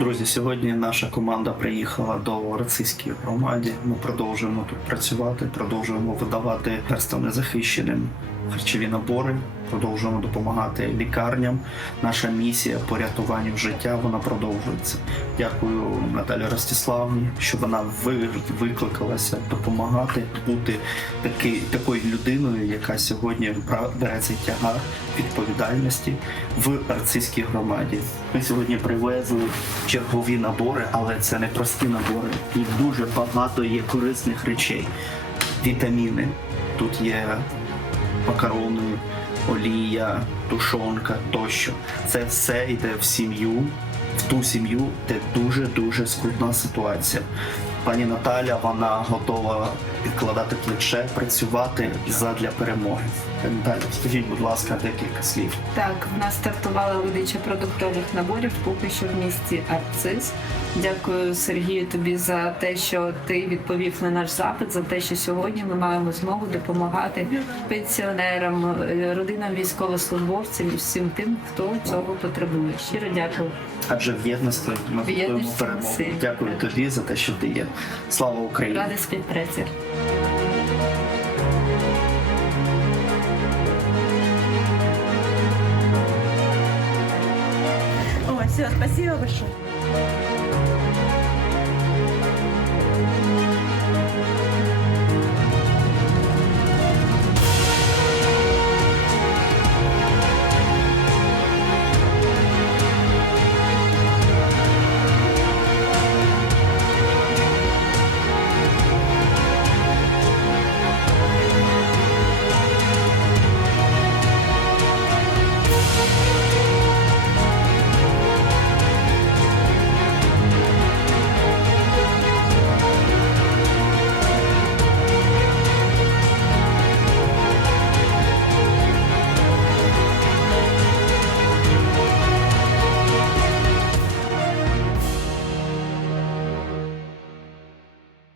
Друзі, сьогодні наша команда приїхала до російської громаді. Ми продовжуємо тут працювати, продовжуємо видавати перстам незахищеним харчові набори, продовжуємо допомагати лікарням. Наша місія по рятуванню життя вона продовжується. Дякую Наталі Ростиславні, що вона викликалася допомагати бути таки, такою людиною, яка сьогодні бере цей тягар відповідальності в арцистській громаді. Ми сьогодні привезли чергові набори, але це не прості набори. Тут дуже багато є корисних речей. Вітаміни. Тут є макарони, олія, тушонка тощо. Це все йде в сім'ю, в ту сім'ю, де дуже дуже скрутна ситуація. Пані Наталя вона готова підкладати плече, працювати задля перемоги. Пані Наталя, скажіть, будь ласка, декілька слів. Так, в нас стартувала видача продуктових наборів поки що в місті Арцис. Дякую Сергію тобі за те, що ти відповів на наш запит, за те, що сьогодні ми маємо змогу допомагати пенсіонерам, е, родинам військовослужбовців і всім тим, хто цього потребує. Щиро дякую. Адже в єдності ми єдності перемогу. Дякую тобі за те, що ти є. Слава Україні! Ради співпраці. Все, спасибо большое.